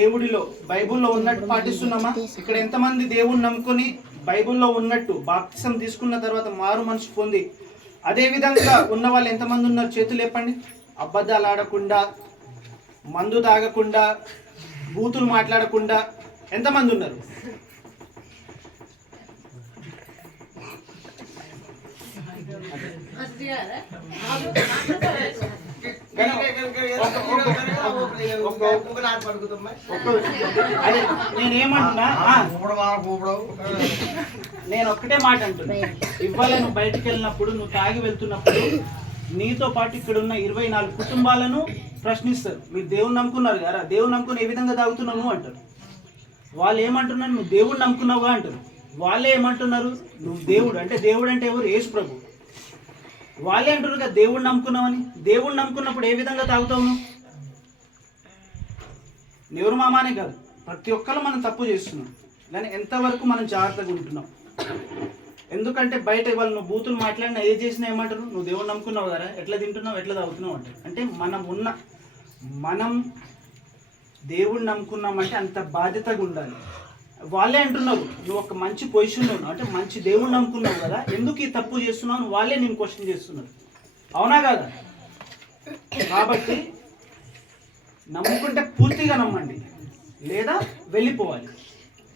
దేవుడిలో బైబుల్లో ఉన్నట్టు పాటిస్తున్నామా? ఇక్కడ ఎంతమంది దేవుడిని నమ్ముకొని బైబుల్లో ఉన్నట్టు బాప్తిసం తీసుకున్న తర్వాత మారు మనసు పొంది అదే విధంగా ఉన్న వాళ్ళు ఎంతమంది ఉన్నారు? చేతులు లేపండి. అబద్ధాలు ఆడకుండా, మందు తాగకుండా, బూతులు మాట్లాడకుండా ఎంతమంది ఉన్నారు? నేనేమంటున్నా, నేను ఒక్కటే మాట అంటున్నా, ఇవాళ నువ్వు బయటికి వెళ్ళినప్పుడు, నువ్వు తాగి వెళ్తున్నప్పుడు నీతో పాటు ఇక్కడ ఉన్న 24 కుటుంబాలను ప్రశ్నిస్తారు. మీరు దేవుని నమ్ముకున్నారు కదా, దేవుని నమ్ముకుని ఏ విధంగా తాగుతున్నావు అంటారు. వాళ్ళు ఏమంటున్నారు? నువ్వు దేవుడు నమ్ముకున్నావుగా అంటారు. వాళ్ళే ఏమంటున్నారు? నువ్వు దేవుడు అంటే, దేవుడు అంటే ఎవరు? యేసు ప్రభు. వాళ్ళే అంటున్నారు కదా దేవుడు నమ్ముకున్నావని. దేవుడు నమ్ముకున్నప్పుడు ఏ విధంగా తాగుతావు నువ్వు? ఎవరు మామానే కాదు, ప్రతి ఒక్కరు మనం తప్పు చేస్తున్నాం. కానీ ఎంతవరకు మనం జాగ్రత్తగా ఉంటున్నాం? ఎందుకంటే బయట వాళ్ళు నువ్వు బూతులు మాట్లాడినా ఏ చేసినా ఏమంటారు? నువ్వు దేవుడు నమ్ముకున్నావు కదా, ఎట్లా తింటున్నావు, ఎట్లా తాగుతున్నావు అంటారు. అంటే మనం దేవుడు నమ్ముకున్నామంటే అంత బాధ్యతగా ఉండాలి. వాళ్ళే అంటున్నారు నువ్వు ఒక మంచి పొజిషన్లో ఉన్నావు అంటే, మంచి దేవుడు నమ్ముకున్నావు కదా, ఎందుకు ఈ తప్పు చేస్తున్నావు? వాళ్ళే నేను క్వశ్చన్ చేస్తున్నారు. అవునా కదా? కాబట్టి నమ్ముకుంటే పూర్తిగా నమ్మండి, లేదా వెళ్ళిపోవాలి.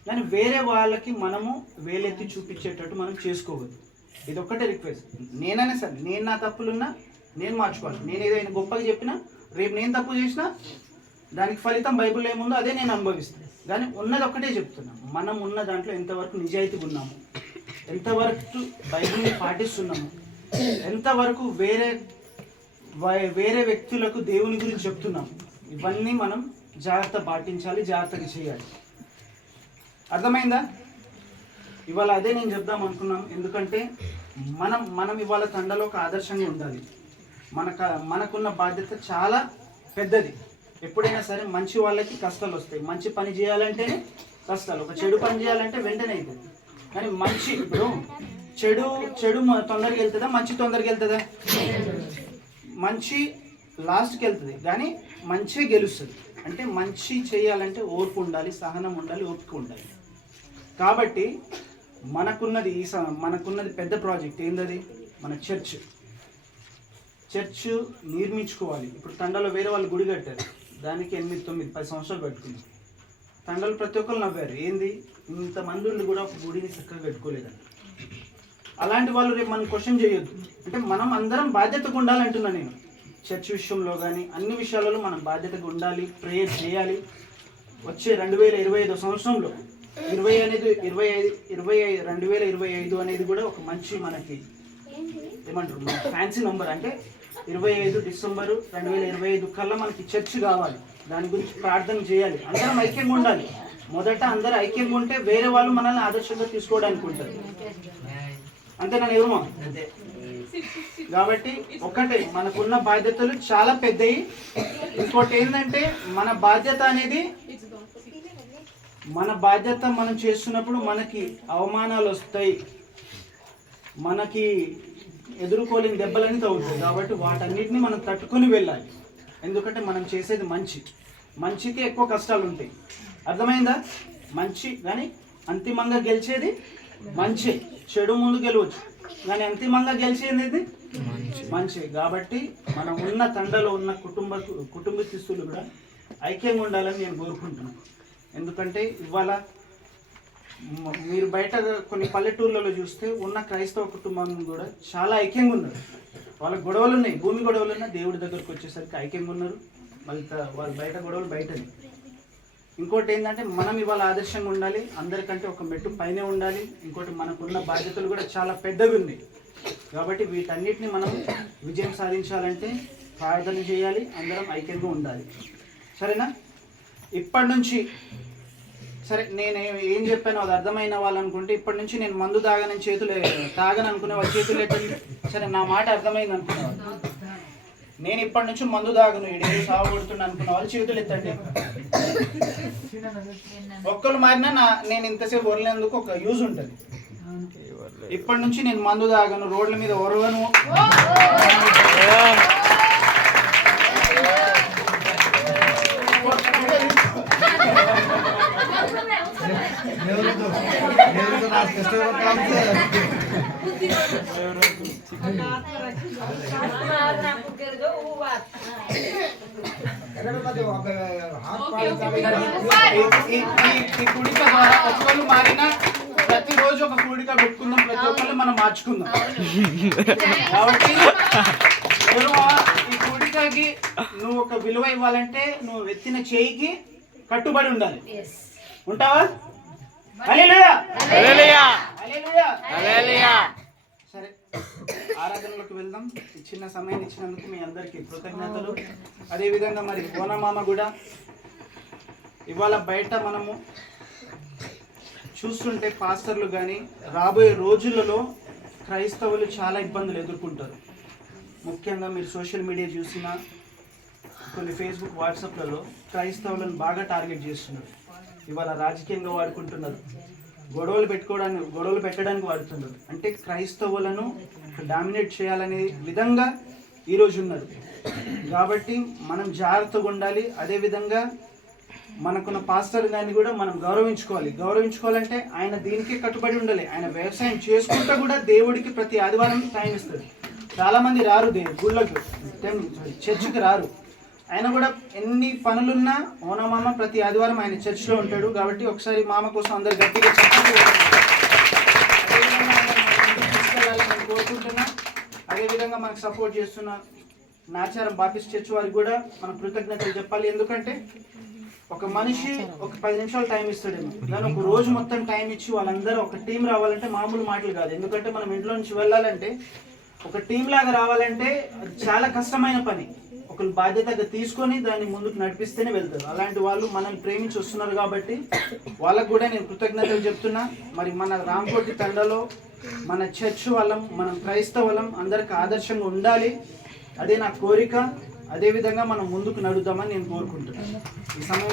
కానీ వేరే వాళ్ళకి మనము వేలెత్తి చూపించేటట్టు మనం చేసుకోవద్దు. ఇది ఒక్కటే రిక్వెస్ట్. నేనైనా సరే, నేను నా తప్పులున్నా నేను మార్చుకోవాలి. నేను ఏదైనా గొప్పగా చెప్పినా, రేపు నేను తప్పు చేసినా దానికి ఫలితం బైబిల్లో ఏముందో అదే నేను అనుభవిస్తాను. కానీ ఉన్నది ఒక్కటే చెప్తున్నా, మనం ఉన్న దాంట్లో ఎంతవరకు నిజాయితీగా ఉన్నాము, ఎంతవరకు బైబిల్ని పాటిస్తున్నాము, ఎంతవరకు వేరే వ్యక్తులకు దేవుని గురించి చెప్తున్నాము, ఇవన్నీ మనం జాగ్రత్త పాటించాలి, జాగ్రత్తగా చేయాలి. అర్థమైందా? ఇవాళ అదే నేను చెప్దాం అనుకున్నాం. ఎందుకంటే మనం ఇవాళ తండలో ఒక ఆదర్శంగా ఉండాలి. మనకున్న బాధ్యత చాలా పెద్దది. ఎప్పుడైనా సరే మంచి వాళ్ళకి కష్టాలు వస్తాయి. మంచి పని చేయాలంటేనే కష్టాలు, ఒక చెడు పని చేయాలంటే వెంటనే అవుతుంది. కానీ మంచి, ఇప్పుడు చెడు తొందరగా వెళ్తుందా, మంచి తొందరగా వెళ్తుందా? మంచి లాస్ట్కి వెళ్తుంది, కానీ మంచి గెలుస్తుంది. అంటే మంచి చేయాలంటే ఓర్పు ఉండాలి, సహనం ఉండాలి, ఓపిక ఉండాలి. కాబట్టి మనకున్నది పెద్ద ప్రాజెక్ట్ ఏంటది? మన చర్చ్ నిర్మించుకోవాలి. ఇప్పుడు తండాలో వేరే వాళ్ళు గుడి కట్టారు, దానికి 8, 9, 10 సంవత్సరాలు పెట్టుకున్నారు. తండాలు ప్రతి ఒక్కరు నవ్వారు, ఏంది ఇంతమంది ఉండి కూడా ఒక గుడిని చక్కగా కట్టుకోలేదని. అలాంటి వాళ్ళు రేపు మనం క్వశ్చన్ చేయొద్దు. అంటే మనం అందరం బాధ్యతగా ఉండాలంటున్నా నేను. చర్చ్ విషయంలో కానీ అన్ని విషయాలలో మనం బాధ్యతగా ఉండాలి, ప్రేయర్ చేయాలి. వచ్చే 2025 సంవత్సరంలో 2025 అనేది కూడా ఒక మంచి మనకి ఏమంటారు ఫ్యాన్సీ నంబర్. అంటే 25 డిసెంబరు 2025 కల్లా మనకి చర్చ్ కావాలి. దాని గురించి ప్రార్థన చేయాలి, అందరం ఐక్యంగా ఉండాలి. మొదట అందరూ ఐక్యంగా ఉంటే వేరే వాళ్ళు మనల్ని ఆదర్శంగా తీసుకోవడానికి ఉంటారు. అంతేనా ఎవరమా? కాబట్టి ఒకటే, మనకున్న బాధ్యతలు చాలా పెద్దవి. ఇంకోటి ఏంటంటే మన బాధ్యత మనం చేస్తున్నప్పుడు మనకి అవమానాలు వస్తాయి, మనకి ఎదుర్కోలేని దెబ్బలన్నీ తగ్గుతాయి. కాబట్టి వాటన్నిటిని మనం తట్టుకొని వెళ్ళాలి. ఎందుకంటే మనం చేసేది మంచికి ఎక్కువ కష్టాలు ఉంటాయి. అర్థమైందా? మంచి కానీ అంతిమంగా గెలిచేది మంచి. చెడు ముందు గెలవచ్చు, కానీ అంతిమంగా గెలిచేది మంచి. కాబట్టి మనం ఉన్న తండలో ఉన్న కుటుంబస్తులు కూడా ఐక్యంగా ఉండాలని నేను కోరుకుంటున్నాను. ఎందుకంటే ఇవాళ మీరు బయట కొన్ని పల్లెటూర్లలో చూస్తే ఉన్న క్రైస్తవ కుటుంబం కూడా చాలా ఐక్యంగా ఉన్నారు. వాళ్ళ గొడవలు ఉన్నాయి, భూమి గొడవలు ఉన్నాయి, దేవుడి దగ్గరకు వచ్చేసరికి ఐక్యంగా ఉన్నారు. మళ్ళీ వాళ్ళ బయట గొడవలు బయటని. ఇంకోటి ఏంటంటే మనం ఇవాళ ఆదర్శంగా ఉండాలి, అందరికంటే ఒక మెట్టు పైనే ఉండాలి. ఇంకోటి మనకున్న బాధ్యతలు కూడా చాలా పెద్దవి ఉన్నాయి. కాబట్టి వీటన్నిటిని మనం విజయం సాధించాలంటే ప్రార్థన చేయాలి, అందరం ఐక్యంగా ఉండాలి. సరేనా? ఇప్పటి నుంచి సరే, నేను ఏం చెప్పానో అది అర్థమైన వాళ్ళు అనుకుంటే, ఇప్పటి నుంచి నేను మందు తాగని అనుకునే వాళ్ళ చేతులు ఎత్తండి. సరే, నా మాట అర్థమైంది అనుకునేవాళ్ళు. నేను ఇప్పటి నుంచి మందు తాగను, ఇడే సాగు కొడుతున్నా అనుకున్న వాళ్ళు చేతులు ఎత్తండి. ఒక్కరు మారినా నేను ఇంతసేపు వరలేందుకు ఒక యూజ్ ఉంటుంది. ఇప్పటి నుంచి నేను మందు తాగను, రోడ్ల మీద ఒరవను, ఈ కుడిక ద్వారా ఒక్కళ్ళు మారినా ప్రతిరోజు ఒక కూడిక పెట్టుకుందాం, ప్రతి ఒక్కళ్ళు మనం మార్చుకుందాం. కాబట్టి ఈ కూడికకి నువ్వు ఒక విలువ ఇవ్వాలంటే నువ్వు ఎత్తిన చేయికి కట్టుబడి ఉండాలి. ఉంటావా? హల్లెలూయా హల్లెలూయా హల్లెలూయా. సరే, ఆరాధనలోకి వెళ్దాం. చిన్న సమయం ఇచ్చినందుకు మీ అందరికీ కృతజ్ఞతలు. అదేవిధంగా మరి ఓనమామ కూడా ఇవాళ బయట మనము చూస్తుంటే పాస్టర్లు కానీ రాబోయే రోజులలో క్రైస్తవులు చాలా ఇబ్బందులు ఎదుర్కొంటారు. ముఖ్యంగా మీరు సోషల్ మీడియా చూసినా కొన్ని ఫేస్బుక్ వాట్సాప్లలో క్రైస్తవులను బాగా టార్గెట్ చేస్తున్నారు. ఇవాళ రాజకీయంగా వాడుకుంటున్నారు, గొడవలు పెట్టడానికి వాడుతున్నారు. అంటే క్రైస్తవులను డామినేట్ చేయాలనే విధంగా ఈరోజు ఉన్నారు. కాబట్టి మనం జాగ్రత్తగా ఉండాలి. అదేవిధంగా మనకున్న పాస్టర్ గారిని కూడా మనం గౌరవించుకోవాలంటే ఆయన దీనికే కట్టుబడి ఉండాలి. ఆయన వ్యవసాయం చేసుకుంటూ కూడా దేవుడికి ప్రతి ఆదివారం టైం ఇస్తారు. చాలామంది రారు గుళ్ళకు, చర్చికి రారు. ఆయన కూడా ఎన్ని పనులున్నా ఓనమామ ప్రతి ఆదివారం ఆయన చర్చిలో ఉంటాడు. కాబట్టి ఒకసారి మామ కోసం అందరు గట్టిగా తీసుకెళ్ళాలని కోరుకుంటున్నా. అదేవిధంగా మనకు సపోర్ట్ చేస్తున్న నాచారం బాపిస్ట్ చర్చ్ వారికి కూడా మనం కృతజ్ఞతలు చెప్పాలి. ఎందుకంటే ఒక మనిషి ఒక 10 నిమిషాలు టైం ఇస్తాడేమో, కానీ ఒక రోజు మొత్తం టైం ఇచ్చి వాళ్ళందరూ ఒక టీం రావాలంటే మామూలు మాటలు కాదు. ఎందుకంటే మనం ఇంట్లో నుంచి వెళ్ళాలంటే ఒక టీం లాగా రావాలంటే అది చాలా కష్టమైన పని. ఒకరు బాధ్యతగా తీసుకొని దాన్ని ముందుకు నడిపిస్తేనే వెళ్తారు. అలాంటి వాళ్ళు మనల్ని ప్రేమించి వస్తున్నారు కాబట్టి వాళ్ళకు కూడా నేను కృతజ్ఞతలు చెప్తున్నా. మరి మన రాంకోటి తండలో మన చర్చ్ వాళ్ళం, మనం క్రైస్తవులం అందరికి ఆదర్శంగా ఉండాలి. అదే నా కోరిక. అదేవిధంగా మనం ముందుకు నడుద్దామని నేను కోరుకుంటున్నాను. ఈ సమయం